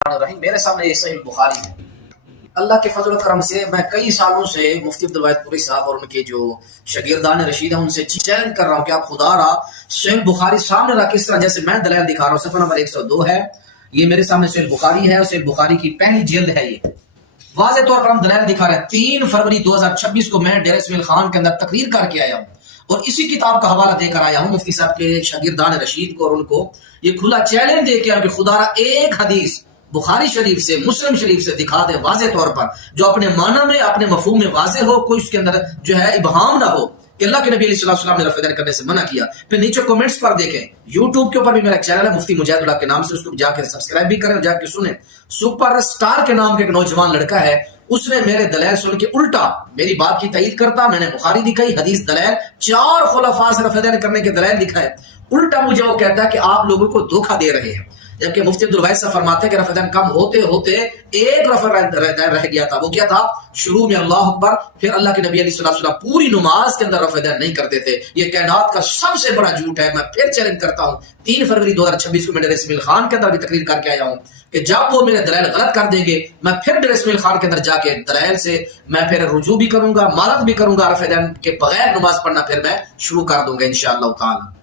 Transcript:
رحیم میرے سامنے یہ صحیح بخاری ہے. اللہ کے فضل و کرم سے میں کئی سالوں سے مفتی عبدالواحد پوری صاحب اور ان کے جو شاگردان رشید ہیں ان سے چیلنج کر رہا ہوں کہ آپ خدا را صحیح بخاری سامنے رکھ کس طرح جیسے میں دلائل دکھا رہا ہوں. صفحہ نمبر 102 ہے, یہ میرے سامنے صحیح بخاری ہے اور صحیح بخاری کی پہلی جلد ہے. یہ واضح طور پر ہم دلائل دکھا رہے ہیں. 3 فروری 2026 کو میں ڈیرہ اسماعیل خان کے اندر تقریر کر کے آیا ہوں اور اسی کتاب کا حوالہ دے کر آیا ہوں مفتی صاحب کے شاگردان رشید کو, اور ان کو یہ کھلا چیلنج دے کے کہ خدا را ایک حدیث بخاری شریف سے مسلم شریف سے دکھا دے واضح طور پر جو اپنے معنی میں اپنے مفہوم میں واضح ہو, کوئی اس کے اندر جو ہے ابہام نہ ہو کہ اللہ کے نبی علیہ السلام نے رفع دین کرنے سے منع کیا. پھر نیچے کومنٹس پر دیکھیں, یوٹیوب کے اوپر بھی میرا چینل ہے مفتی مجاہد اللہ کے نام سے, اس کو جا کے سبسکرائب بھی کریں اور جا کے سنیں. سپر سٹار کے نام کے ایک نوجوان لڑکا ہے, اس نے میرے دلائل سن کے الٹا میری بات کی تائید کرتا, میں نے بخاری دکھائی حدیث دلائل 4 خلفاء سے رفع دین کرنے کے دلائل دکھائے, الٹا مجھے وہ کہتا ہے کہ آپ لوگوں کو دھوکہ دے رہے ہیں. جبکہ مفتی عبدالواحد صاحب فرماتے ہیں کہ رفع دین کم ہوتے ہوتے ایک رفع دین رہ گیا تھا. وہ کیا تھا؟ شروع میں اللہ اکبر, پھر اللہ کے نبی علیہ السلام پوری نماز کے اندر رفع دین نہیں کرتے تھے. یہ کائنات کا سب سے بڑا جھوٹ ہے. میں پھر چیلنج کرتا ہوں, 3 فروری 2026 کو میں ڈیرہ اسماعیل خان کے اندر بھی تقریر کر کے آیا ہوں کہ جب وہ میرے دلائل غلط کر دیں گے میں پھر ڈیرہ اسماعیل خان کے اندر جا کے دلائل سے میں پھر رجوع بھی کروں گا, مالت بھی کروں گا, رفع دین کے بغیر نماز پڑھنا پھر میں شروع کر دوں گا انشاءاللہ تعالی.